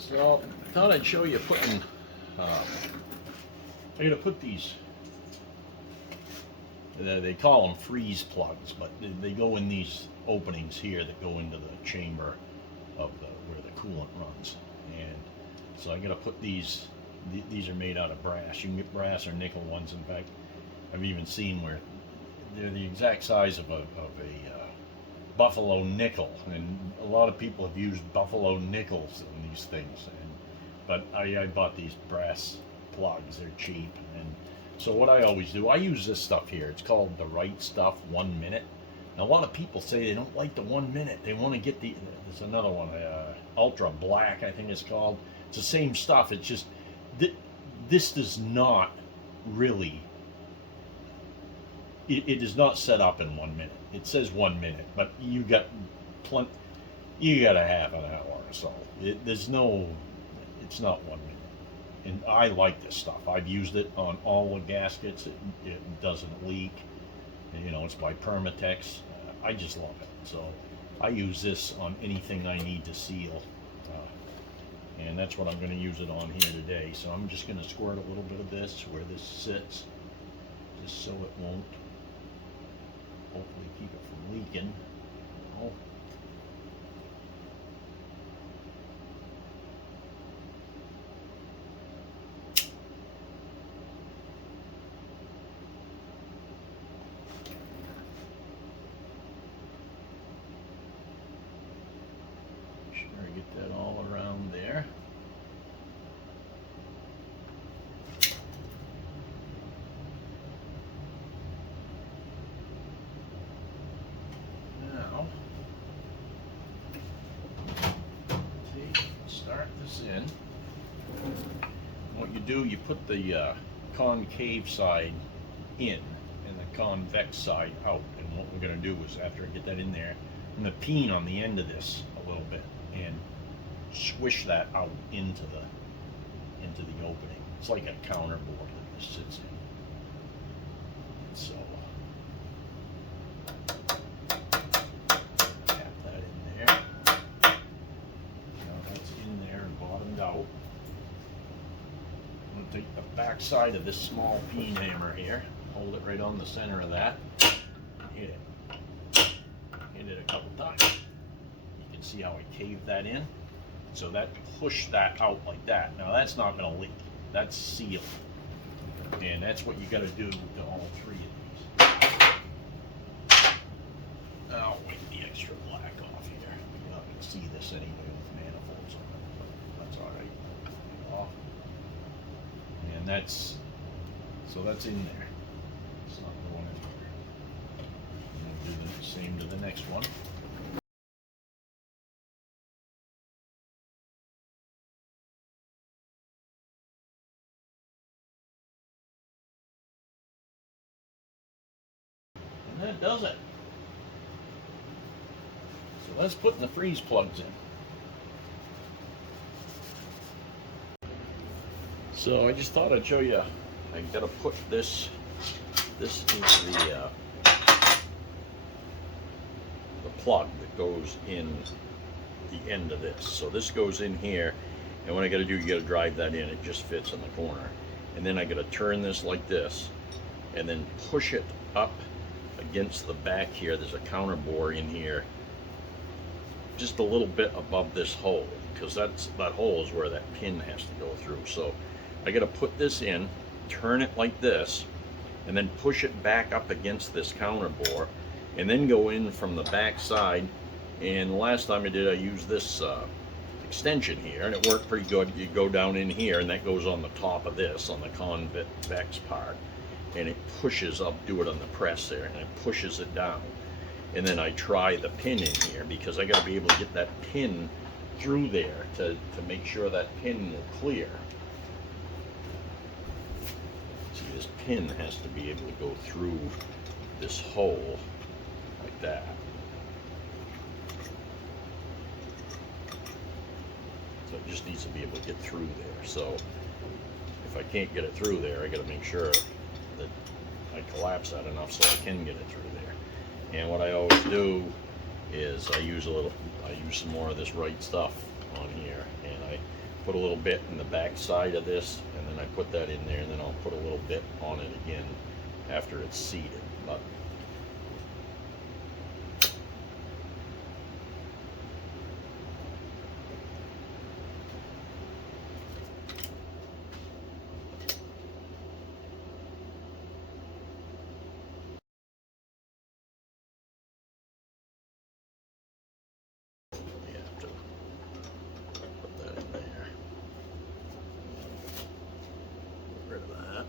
So I thought I'd show you putting, I'm going to put these, they call them freeze plugs, but they go in these openings here that go into the chamber of where the coolant runs. And so I'm going to put these are made out of brass. You can get brass or nickel ones. In fact, I've even seen where they're the exact size of a buffalo nickel, and a lot of people have used buffalo nickels in these things. But I bought these brass plugs. They're cheap, and so what I always do, I use this stuff here. It's called the Right Stuff 1 minute. Now, a lot of people say they don't like the 1 minute. They want to get there's another one, Ultra Black, I think it's called. It's the same stuff. It's just this does not really. It is not set up in 1 minute. It says 1 minute, but you got you got a half an hour or so. It's not 1 minute. And I like this stuff. I've used it on all the gaskets. It doesn't leak. And, you know, it's by Permatex. I just love it. So I use this on anything I need to seal. And that's what I'm going to use it on here today. So I'm just going to squirt a little bit of this where this sits, just so it won't hopefully keep it from leaking. Oh. Get that all around there. Now, start this in. What you do, you put the concave side in and the convex side out. And what we're going to do is, after I get that in there, I'm going to peen on the end of this a little bit and swish that out into the opening. It's like a counterboard that this sits in. And so tap that in there. Now that's in there and bottomed out. I'm going to take the back side of this small peen hammer here, hold it right on the center of that, hit it a couple times. You can see how I caved that in. So that pushed that out like that. Now that's not going to leak. That's sealed. And that's what you got to do to all three of these. I'll wipe the extra black off here. You're not going to see this anyway with manifolds on it, but that's all right. And that's in there. It's not going anywhere. And I'll do the same to the next one. And that does it. So let's put the freeze plugs in. So I just thought I'd show you. I gotta put this. This is the plug that goes in the end of this. So this goes in here, and what I gotta do, you gotta drive that in. It just fits in the corner, and then I gotta turn this like this, and then push it up against the back here. There's a counter bore in here just a little bit above this hole, because that hole is where that pin has to go through. So I got to put this in, turn it like this, and then push it back up against this counter bore, and then go in from the back side. And the last time I did, I used this extension here, and it worked pretty good. You go down in here, and that goes on the top of this, on the convex part, and it pushes up, do it on the press there, and it pushes it down. And then I try the pin in here, because I got to be able to get that pin through there to make sure that pin will clear. See, this pin has to be able to go through this hole like that. So it just needs to be able to get through there. So if I can't get it through there, I got to make sure that I collapse that enough so I can get it through there. And what I always do is I use some more of this Right Stuff on here, and I put a little bit in the back side of this, and then I put that in there, and then I'll put a little bit on it again after it's seated. But you have to put that in there. Get rid of that.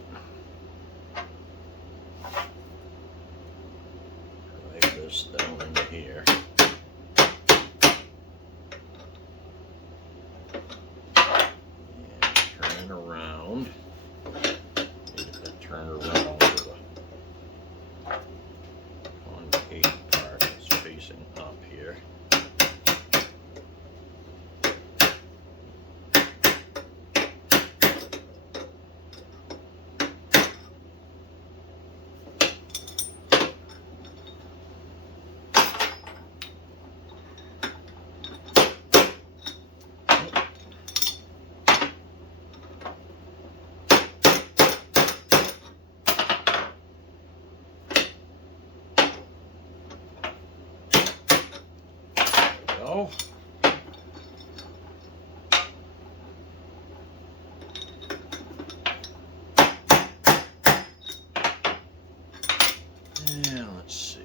Drive this down into here. And turn it around. Get that turned around to the concave part that's facing up here. Go. And let's see.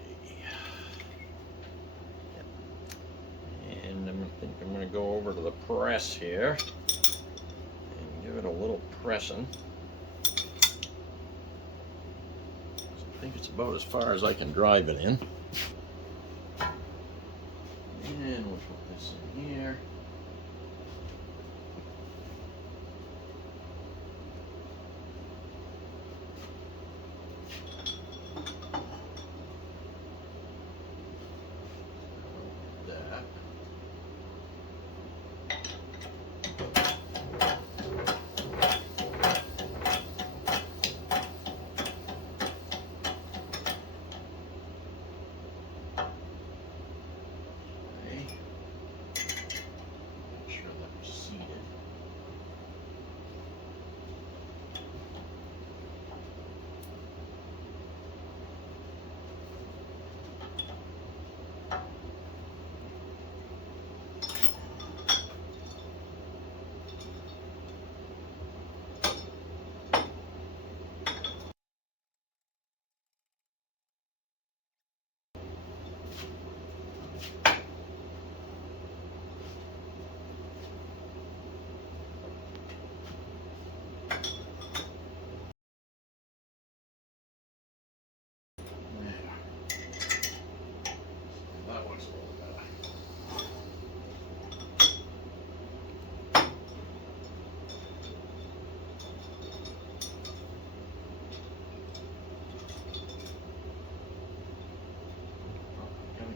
And I think I'm going to go over to the press here and give it a little pressing. I think it's about as far as I can drive it in. And we'll put this in here. That.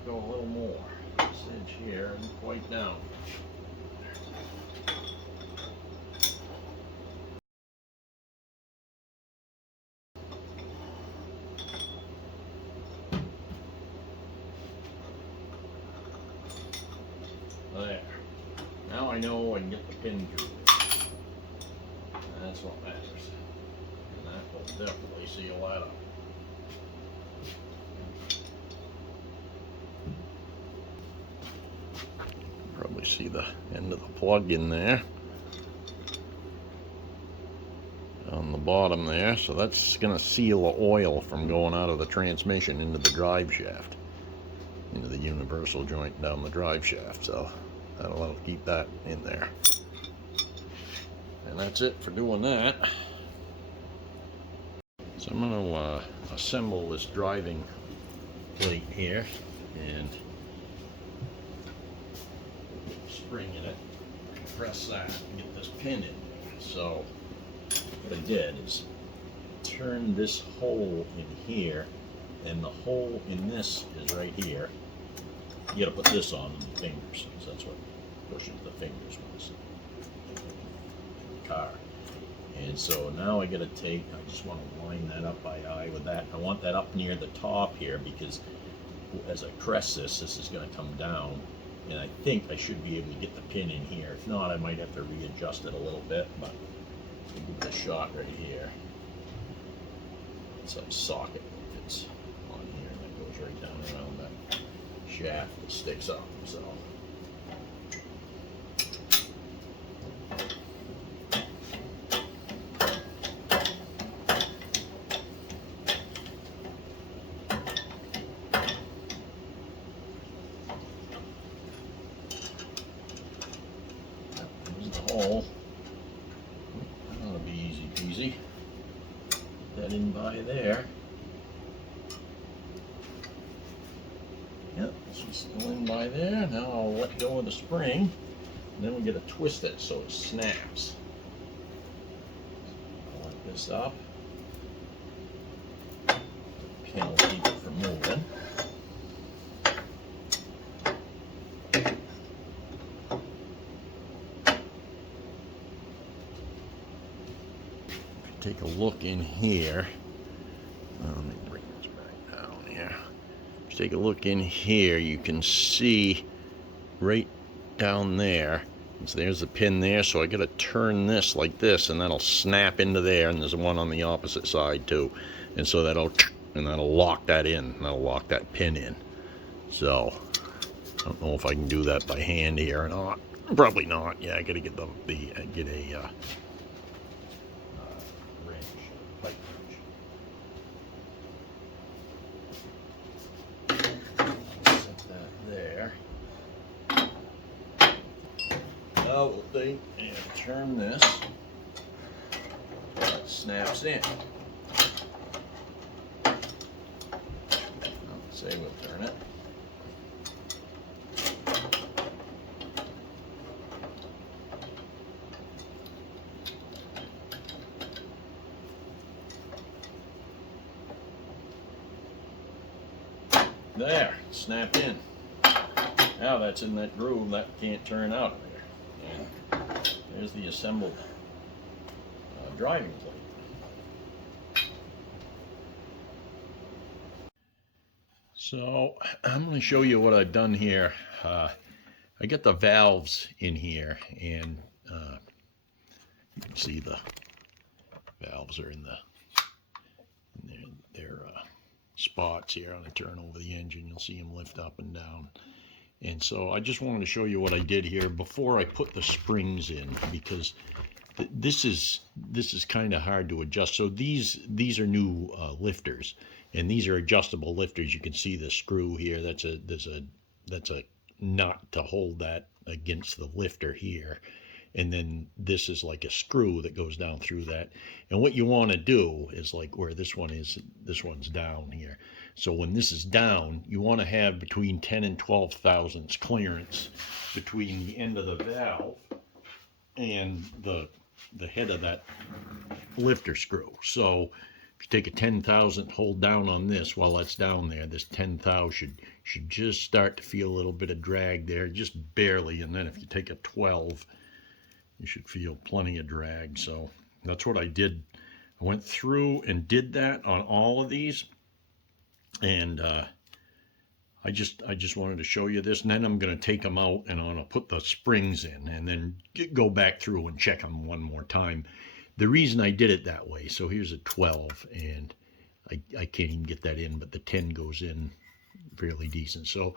Go a little more. This edge here and quite down. There. Now I know I can get the pin through. That's what matters. And that will definitely seal that up. Probably see the end of the plug in there on the bottom there, so that's going to seal the oil from going out of the transmission into the drive shaft, into the universal joint down the drive shaft, so that'll keep that in there. And that's it for doing that. So I'm going to assemble this driving plate here and spring in it, press that and get this pin in. So what I did is turn this hole in here, and the hole in this is right here. You gotta put this on the fingers, because that's what pushes the fingers was in the car. And so now I gotta take, I just want to line that up by eye with that. I want that up near the top here, because as I press this, this is gonna come down And I think I should be able to get the pin in here. If not, I might have to readjust it a little bit, but I'll give it a shot right here. It's a socket that fits on here, and that goes right down around that shaft that sticks up. So there's the hole. That'll be easy peasy. Put that in by there. Yep, this is still in by there. Now I'll let go of the spring, and then we get to twist it so it snaps. I'll let this up. Pin will keep it from moving. Take a look in here. Let me bring this back down here. If you take a look in here, you can see right down there. So there's the pin there, so I gotta turn this like this, and that'll snap into there, and there's one on the opposite side too. And so that'll lock that in, that'll lock that pin in. So I don't know if I can do that by hand here or not. Probably not. Yeah, I gotta get get a wrench, pipe wrench. Set that there. Now we'll take and turn this. It snaps in. I'll say we'll turn it. There, snapped in. Now that's in that groove, that can't turn out of there. And there's the assembled driving plate. So I'm going to show you what I've done here. I got the valves in here, and you can see the valves are in their spots here. On a turn over the engine, you'll see them lift up and down. And so I just wanted to show you what I did here before I put the springs in, because this is kind of hard to adjust. So these are new lifters, and these are adjustable lifters. You can see the screw here. That's a nut to hold that against the lifter here. And then this is like a screw that goes down through that. And what you want to do is, like where this one is, this one's down here. So when this is down, you want to have between 10 and 12 thousandths clearance between the end of the valve and the head of that lifter screw. So if you take a 10 thousandth, hold down on this while that's down there, this 10 thou should just start to feel a little bit of drag there, just barely. And then if you take a 12, you should feel plenty of drag. So that's what I did. I went through and did that on all of these, and I just wanted to show you this. And then I'm going to take them out, and I'm going to put the springs in, and then go back through and check them one more time. The reason I did it that way, so here's a 12, and I can't even get that in, but the 10 goes in fairly decent. So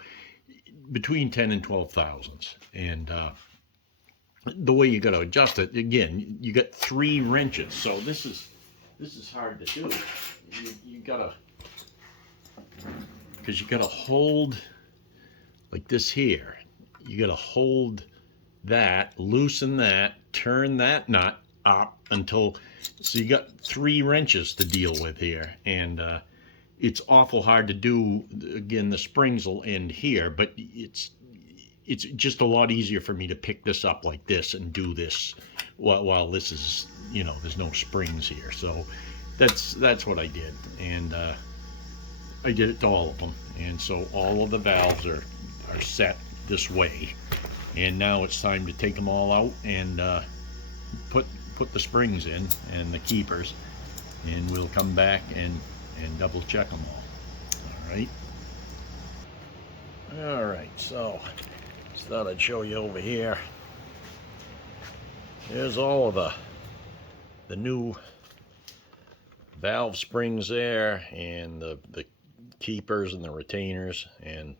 between 10 and 12 thousandths. And the way you got to adjust it, again, you got 3 wrenches, so this is hard to do. You gotta, because you gotta hold like this here. You gotta hold that, loosen that, turn that nut up until, so you got 3 wrenches to deal with here, and it's awful hard to do. Again, the springs will end here, but it's just a lot easier for me to pick this up like this and do this while this is, you know, there's no springs here. So that's what I did, and I did it to all of them. And so all of the valves are set this way, and now it's time to take them all out and put the springs in and the keepers, and we'll come back and double check them all. All right, so Just thought I'd show you over here. There's all of the new valve springs there, and the keepers and the retainers, and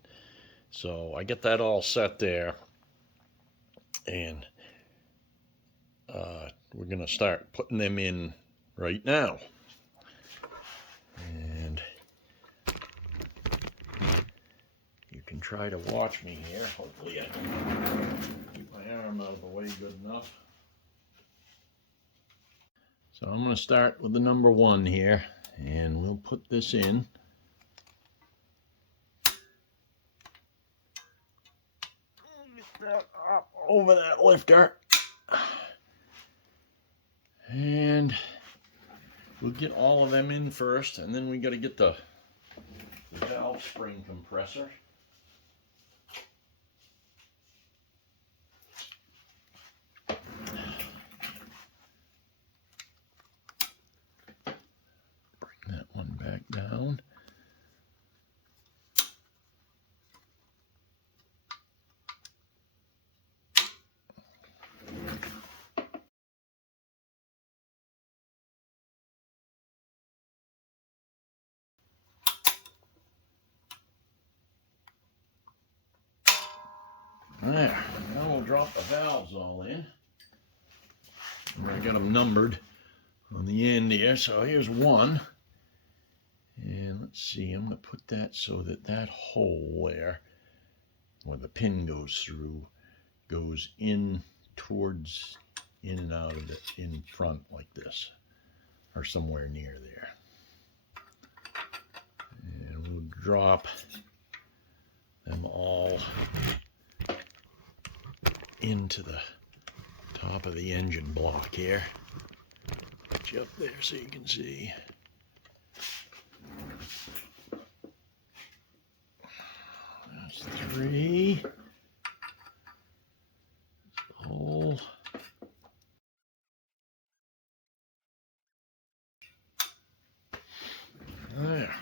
so I get that all set there, and we're gonna start putting them in right now. And you can try to watch me here. Hopefully I can keep my arm out of the way good enough. So I'm going to start with the number 1 here, and we'll put this in. Get that up over that lifter. And we'll get all of them in first, and then we got to get the valve spring compressor. Bring that one back down. There, now we'll drop the valves all in. I got them numbered on the end here, so here's 1. And let's see, I'm going to put that so that that hole there, where the pin goes through, goes in towards, in and out of it, in front like this, or somewhere near there. And we'll drop them all into the top of the engine block here. Put you up there so you can see. That's 3. Hole. There.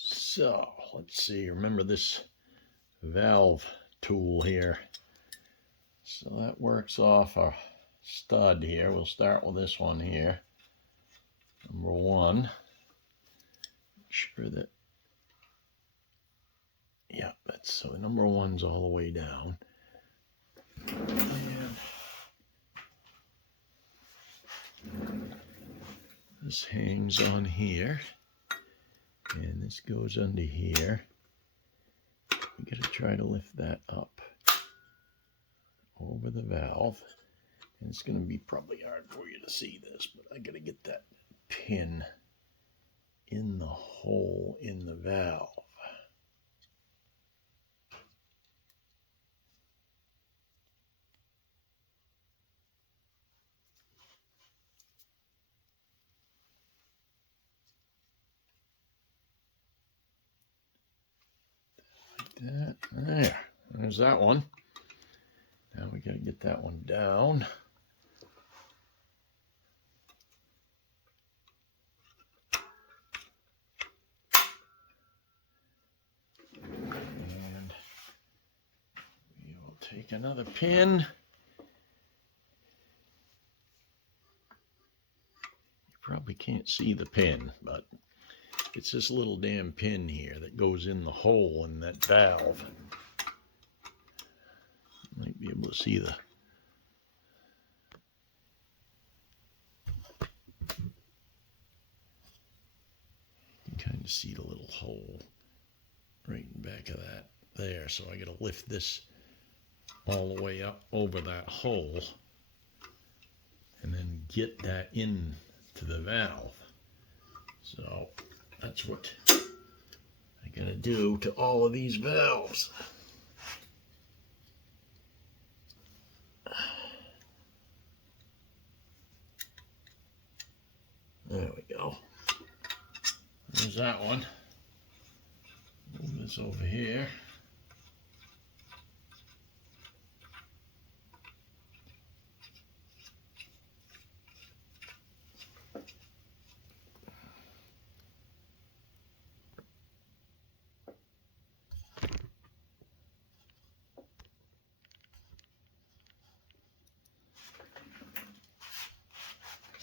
So let's see, remember this valve tool here. So that works off a stud here. We'll start with this one here. Number 1. Make sure that, yeah, that's, so number 1's all the way down. And this hangs on here. And this goes under here. You gotta try to lift that up over the valve. And it's gonna be probably hard for you to see this, but I gotta get that pin in the hole in the valve. That there's that one. Now we got to get that one down. And we will take another pin. You probably can't see the pin, but it's this little damn pin here that goes in the hole in that valve. You might be able to see the, you can kind of see the little hole right in the back of that there. So I got to lift this all the way up over that hole and then get that in to the valve. So that's what I gotta do to all of these valves. There we go. There's that one. Move this over here.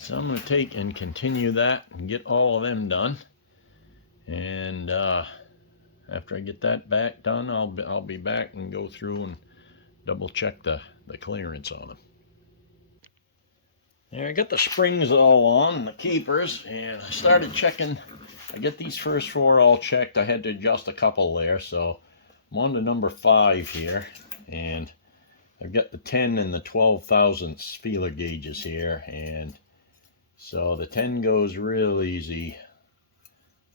So I'm going to take and continue that and get all of them done. And after I get that back done, I'll be back and go through and double check the clearance on them. There, I got the springs all on, the keepers, and I started checking. I get these first 4 all checked. I had to adjust a couple there, so I'm on to number 5 here, and I've got the 10 and the 12 thousandths feeler gauges here, and so the 10 goes real easy.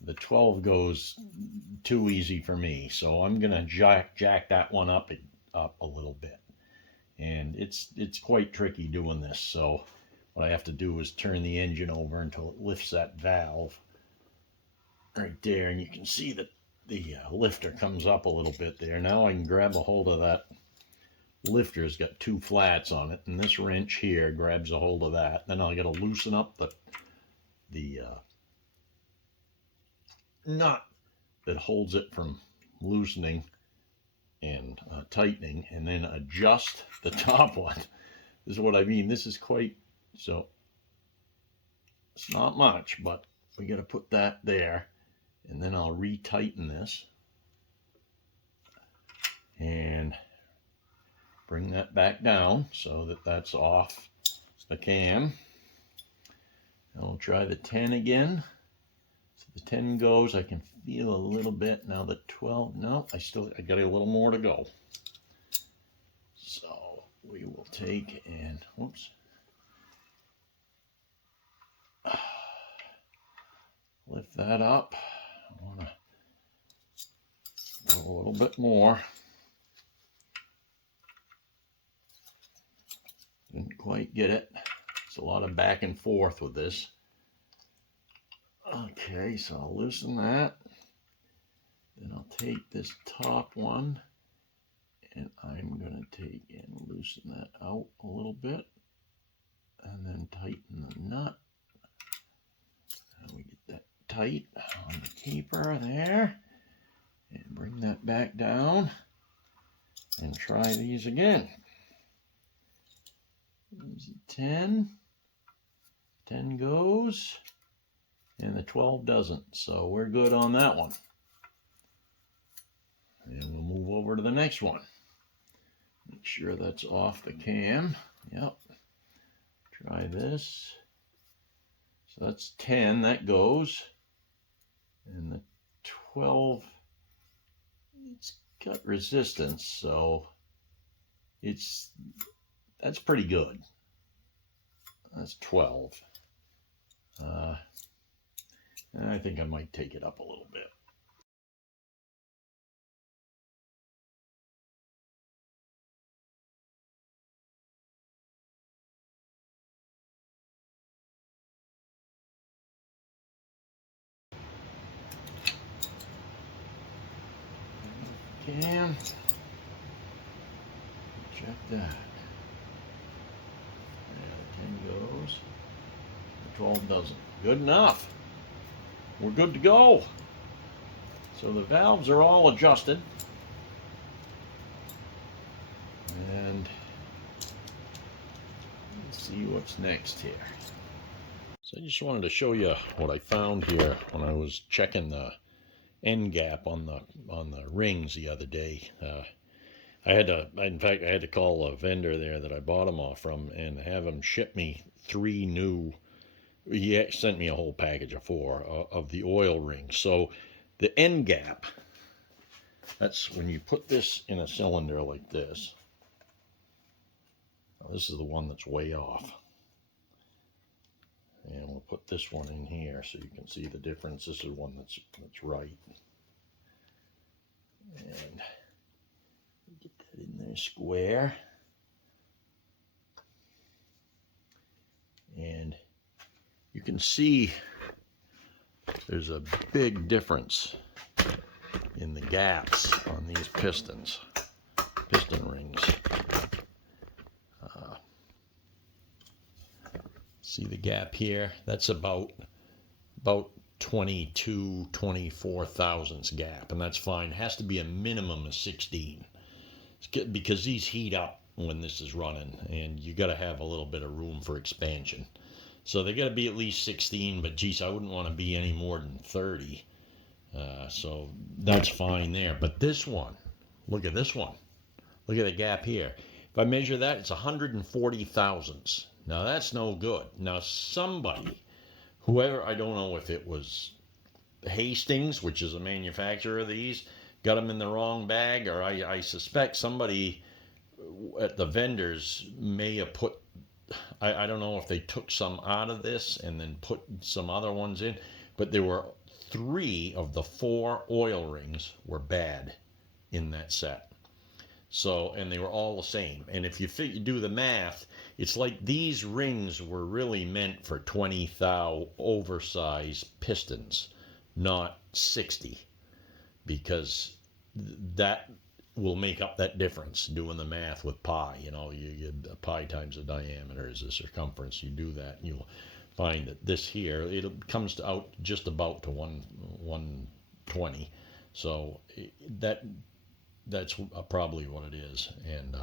The 12 goes too easy for me, so I'm gonna jack that one up a little bit, and it's quite tricky doing this. So what I have to do is turn the engine over until it lifts that valve right there, and you can see that the lifter comes up a little bit there. Now I can grab a hold of that lifter. It's got 2 flats on it, and this wrench here grabs a hold of that. Then I got to loosen up the nut that holds it from loosening and tightening, and then adjust the top one. This is what I mean. This is quite, so it's not much, but we got to put that there, and then I'll retighten this and bring that back down so that that's off the cam. I'll try the 10 again. So the 10 goes, I can feel a little bit. Now the 12, no, I got a little more to go. So we will take and, whoops. Lift that up. I want to go a little bit more. Didn't quite get it. It's a lot of back and forth with this. Okay, so I'll loosen that. Then I'll take this top one, and I'm going to take and loosen that out a little bit, and then tighten the nut. And we get that tight on the keeper there, and bring that back down, and try these again. There's a 10. 10 goes, and the 12 doesn't. So we're good on that one. And we'll move over to the next one. Make sure that's off the cam. Yep. Try this. So that's 10, that goes. And the 12, it's got resistance, so that's pretty good. That's 12. And I think I might take it up a little bit. Can check that. Yeah, the 10 goes. The 12 doesn't. Good enough. We're good to go. So the valves are all adjusted. And let's see what's next here. So I just wanted to show you what I found here when I was checking the end gap on the rings the other day. In fact, I had to call a vendor there that I bought them off from and have him ship me 3 new. He sent me a whole package of 4 of the oil rings. So the end gap, that's when you put this in a cylinder like this. Now, this is the one that's way off. And we'll put this one in here so you can see the difference. This is one that's right. And get that in there square. And you can see there's a big difference in the gaps on these piston rings. See the gap here? That's about 24 thousandths gap, and that's fine. It has to be a minimum of 16. It's good because these heat up when this is running, and you got to have a little bit of room for expansion. So they got to be at least 16, but geez, I wouldn't want to be any more than 30. So that's fine there. But this one, look at this one. Look at the gap here. If I measure that, it's 140 thousandths. Now that's no good. Now somebody, whoever, I don't know if it was Hastings, which is a manufacturer of these, got them in the wrong bag, or I suspect somebody at the vendors may have put, I don't know if they took some out of this and then put some other ones in, but there were 3 of the 4 oil rings were bad in that set. So, and they were all the same. And if you do the math, it's like these rings were really meant for 20 thou oversized pistons, not 60, because that will make up that difference doing the math with pi. You know, you get pi times the diameter is the circumference. You do that, and you'll find that this here, it comes out just about to 120. So that's probably what it is. And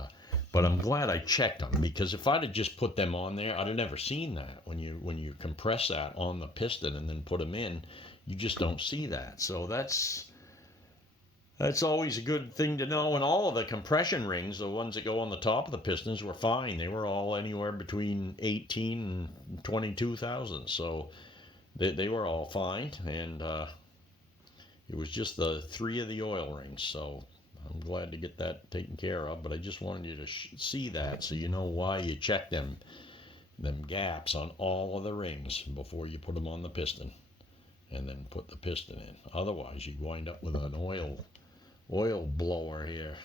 but I'm glad I checked them, because if I'd have just put them on there, I'd have never seen that. When you compress that on the piston and then put them in, you just don't see that. So that's always a good thing to know. And all of the compression rings, the ones that go on the top of the pistons, were fine. They were all anywhere between 18 and 22 thousand. So they were all fine. And it was just the 3 of the oil rings. So I'm glad to get that taken care of. But I just wanted you to see that, so you know why you check them gaps on all of the rings before you put them on the piston and then put the piston in. Otherwise, you wind up with an oil blower here.